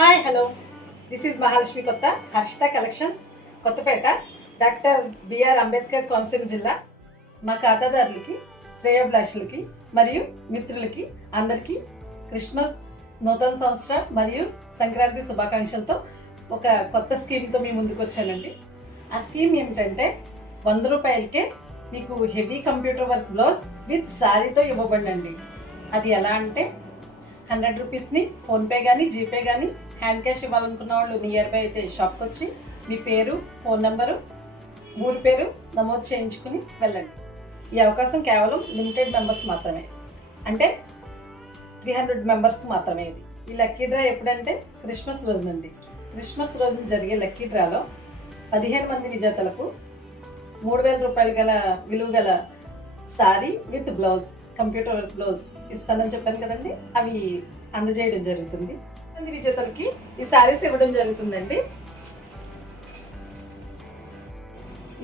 Hi hello this is Mahalakshmi కొత్త Harshitha collections Kothapeta doctor B R Ambedkar Konaseema జిల్లా. మా ఖాతాదారులకి, శ్రేయోభిలాషులకి మరియు మిత్రులకి అందరికీ క్రిస్మస్, నూతన సంవత్సరం మరియు సంక్రాంతి శుభాకాంక్షలతో ఒక కొత్త స్కీమ్తో మీ ముందుకు వచ్చానండి. ఆ స్కీమ్ ఏమిటంటే 100 రూపాయలకే మీకు heavy computer work blouse with శారీతో ఇవ్వబడండి. అది ఎలా అంటే 100 రూపీస్ని ఫోన్పే కానీ జీపే కానీ హ్యాండ్ క్యాష్ ఇవ్వాలనుకున్న వాళ్ళు నియర్ బై అయితే షాప్కి వచ్చి మీ పేరు, ఫోన్ నెంబరు, ఊరి పేరు నమోదు చేయించుకుని వెళ్ళండి. ఈ అవకాశం కేవలం లిమిటెడ్ మెంబర్స్ మాత్రమే, అంటే 300 మెంబర్స్కి మాత్రమే. ఈ లక్కీ డ్రా ఎప్పుడంటే క్రిస్మస్ రోజునండి. క్రిస్మస్ రోజున జరిగే లక్కీ డ్రాలో 15 మంది విజేతలకు 3000 రూపాయలు గల విలువ గల sari with blouse, computer work blouse ఇస్తానని చెప్పాను కదండి, అవి అందజేయడం జరుగుతుంది. మంది విజేతలకి ఈ శారీస్ ఇవ్వడం జరుగుతుందండి.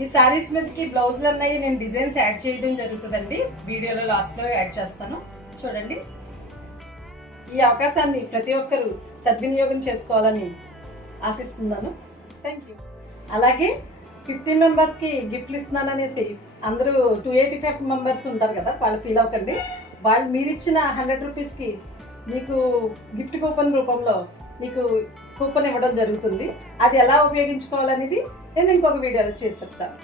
ఈ శారీస్ మీదకి బ్లౌజులు అన్నవి నేను డిజైన్స్ యాడ్ చేయడం జరుగుతుందండి. వీడియోలో లాస్ట్లో యాడ్ చేస్తాను, చూడండి. ఈ అవకాశాన్ని ప్రతి ఒక్కరూ సద్వినియోగం చేసుకోవాలని ఆశిస్తున్నాను. Thank you. అలాగే 15 మెంబర్స్కి గిఫ్ట్లు ఇస్తున్నాను అనేసి అందరూ 285 మెంబర్స్ ఉంటారు కదా, వాళ్ళు ఫీల్ అవ్వకండి. వాళ్ళు మీరిచ్చిన 100 రూపీస్కి మీకు గిఫ్ట్ కూపన్ రూపంలో మీకు కూపన్ ఇవ్వడం జరుగుతుంది. అది ఎలా ఉపయోగించుకోవాలనేది నేను ఇంకొక వీడియోలో చేసి చెప్తాను.